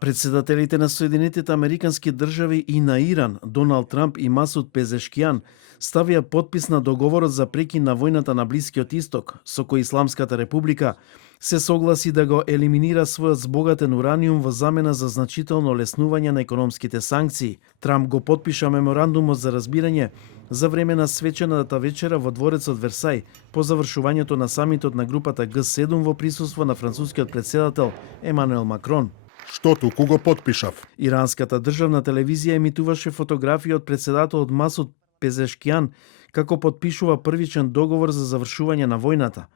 Председателите на Соединетите Американски држави и на Иран, Доналд Трамп и Масуд Пезешкијан, ставија подпис на договорот за прекин на војната на Блискиот Исток, со кој Исламската република се согласи да го елиминира својот збогатен ураниум во замена за значително леснување на економските санкции. Трамп го потпиша меморандумот за разбирање за време на свечената вечера во дворецот Версај по завршувањето на самитот на групата Г7 во присуство на францускиот претседател Емануел Макрон. Што туку го потпишав. Иранската државна телевизија емитуваше фотографија од председателот Масуд Пезешкијан како потпишува првичен договор за завршување на војната.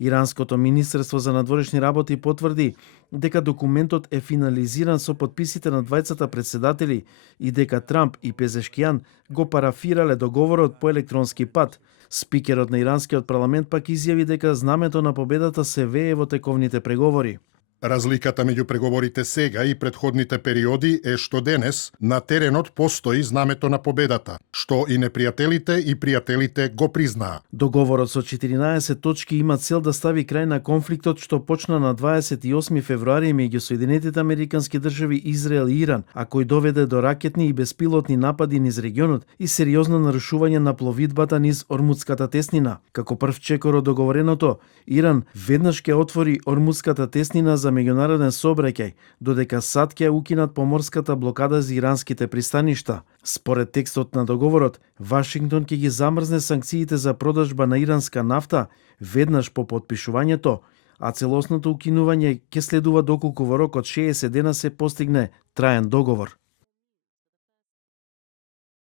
Иранското министерство за надворешни работи потврди дека документот е финализиран со подписите на двајцата председатели и дека Трамп и Пезешкијан го парафирале договорот по електронски пат. Спикерот на иранскиот парламент пак изјави дека знамето на победата се вее во тековните преговори. Разликата меѓу преговорите сега и претходните периоди е што денес на теренот постои знамето на победата, што и непријателите и пријателите го признаа. Договорот со 14 точки има цел да стави крај на конфликтот што почна на 28 февруари меѓу Соединетите Американски држави, Израел и Иран, а кој доведе до ракетни и беспилотни напади низ регионот и сериозно нарушување на пловидбата низ Ормудската теснина. Како прв чекор од договореното, Иран веднаш ќе отвори Ормудската теснина за меѓународен сообраќај, додека САД ќе укинат поморската блокада за иранските пристаништа. Според текстот на договорот, Вашингтон ќе ги замрзне санкциите за продажба на иранска нафта веднаш по потпишувањето, а целосното укинување ќе следува доколку во рок од 60 дена се постигне траен договор.